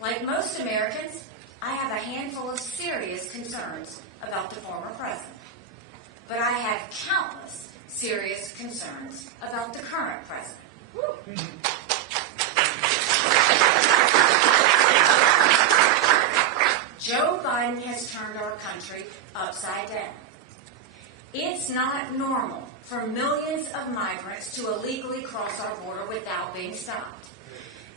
Like most Americans, I have a handful of serious concerns about the former president. But I have countless serious concerns about the current president. Joe Biden has turned our country upside down. It's not normal for millions of migrants to illegally cross our border without being stopped.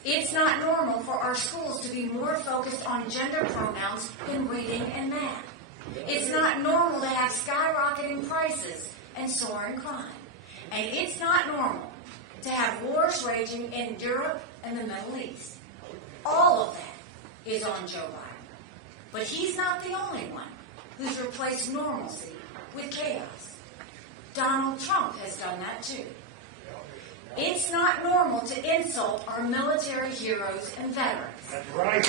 It's not normal for our schools to be more focused on gender pronouns than reading and math. It's not normal to have skyrocketing prices and soaring crime. And it's not normal to have wars raging in Europe and the Middle East. All of that is on Joe Biden. But he's not the only one who's replaced normalcy with chaos. Donald Trump has done that too. It's not normal to insult our military heroes and veterans. That's right.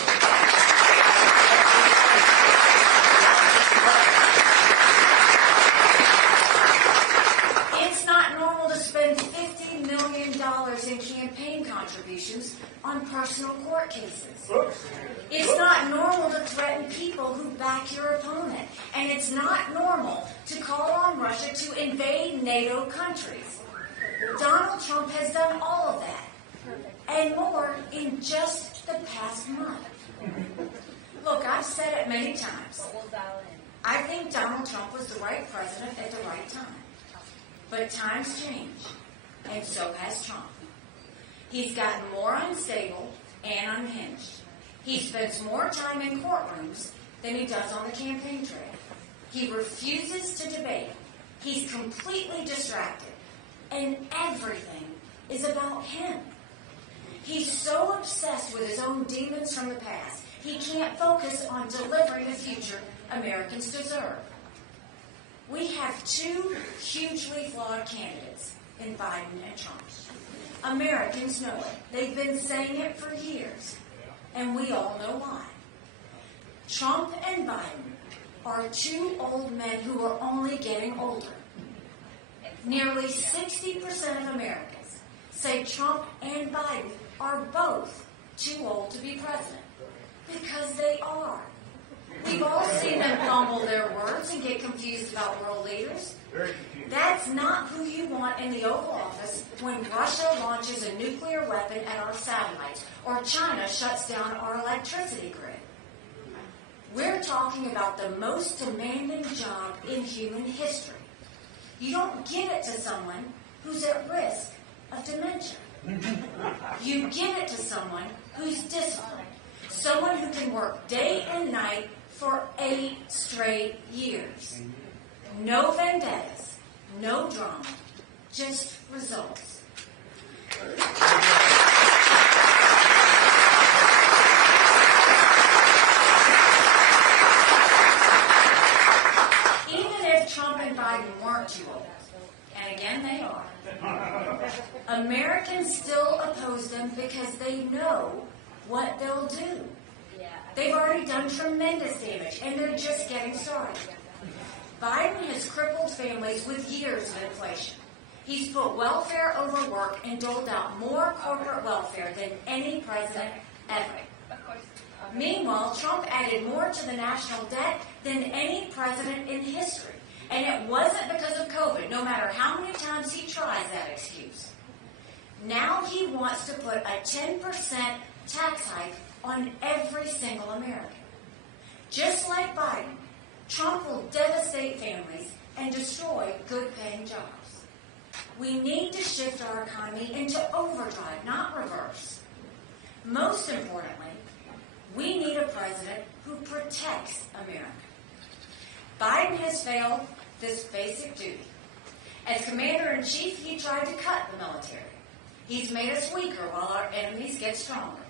It's not normal to spend $50 million in campaign contributions on personal court cases. It's not normal to threaten people who back your opponent. And it's not normal to call on Russia to invade NATO countries. Donald Trump has done all of that and more in just the past month. Look, I've said it many times. I think Donald Trump was the right president at the right time. But times change, and so has Trump. He's gotten more unstable and unhinged. He spends more time in courtrooms than he does on the campaign trail. He refuses to debate. He's completely distracted. And everything is about him. He's so obsessed with his own demons from the past, he can't focus on delivering the future Americans deserve. We have two hugely flawed candidates in Biden and Trump. Americans know it. They've been saying it for years, and we all know why. Trump and Biden are two old men who are only getting older. Nearly 60% of Americans say Trump and Biden are both too old to be president. Because they are. We've all seen them fumble their words and get confused about world leaders. That's not who you want in the Oval Office when Russia launches a nuclear weapon at our satellites or China shuts down our electricity grid. We're talking about the most demanding job in human history. You don't give it to someone who's at risk of dementia. You give it to someone who's disciplined, someone who can work day and night for 8 straight years. No vendettas, no drama, just results. Even if Trump and Biden weren't too old, and again they are, Americans still oppose them because they know what they'll do. They've already done tremendous damage, and they're just getting started. Biden has crippled families with years of inflation. He's put welfare over work and doled out more corporate welfare than any president ever. Meanwhile, Trump added more to the national debt than any president in history. And it wasn't because of COVID, no matter how many times he tries that excuse. Now he wants to put a 10% tax hike on every single American. Just like Biden, Trump will devastate families and destroy good-paying jobs. We need to shift our economy into overdrive, not reverse. Most importantly, we need a president who protects America. Biden has failed this basic duty. As commander-in-chief, he tried to cut the military. He's made us weaker while our enemies get stronger.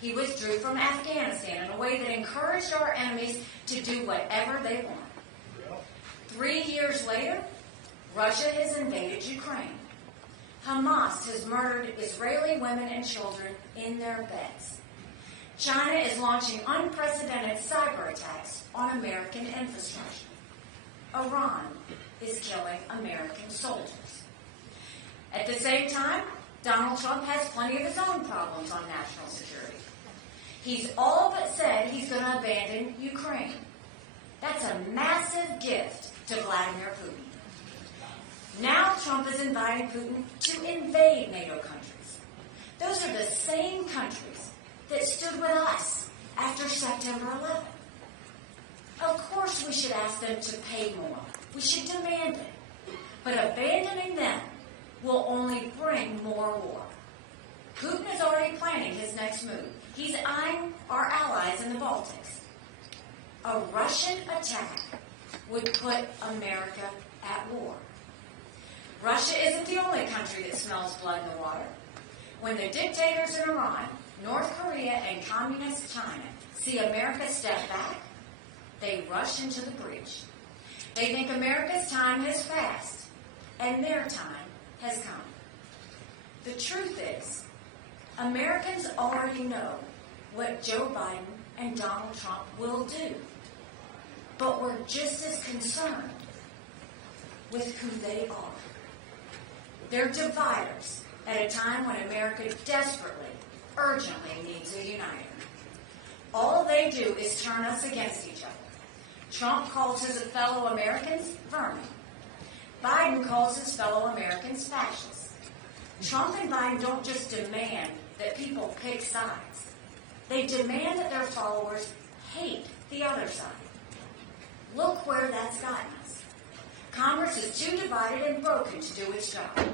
He withdrew from Afghanistan in a way that encouraged our enemies to do whatever they want. 3 years later, Russia has invaded Ukraine. Hamas has murdered Israeli women and children in their beds. China is launching unprecedented cyber attacks on American infrastructure. Iran is killing American soldiers. At the same time, Donald Trump has plenty of his own problems on national security. He's all but said he's going to abandon Ukraine. That's a massive gift to Vladimir Putin. Now Trump is inviting Putin to invade NATO countries. Those are the same countries that stood with us after September 11th. Of course we should ask them to pay more. We should demand it. But abandoning them will only bring more war. Putin is already planning his next move. He's eyeing our allies in the Baltics. A Russian attack would put America at war. Russia isn't the only country that smells blood in the water. When the dictators in Iran, North Korea, and communist China see America step back, they rush into the breach. They think America's time has passed, and their time has come. The truth is, Americans already know what Joe Biden and Donald Trump will do. But we're just as concerned with who they are. They're dividers at a time when America desperately, urgently needs a uniter. All they do is turn us against each other. Trump calls his fellow Americans vermin. Biden calls his fellow Americans fascists. Trump and Biden don't just demand that people pick sides. They demand that their followers hate the other side. Look where that's gotten us. Congress is too divided and broken to do its job.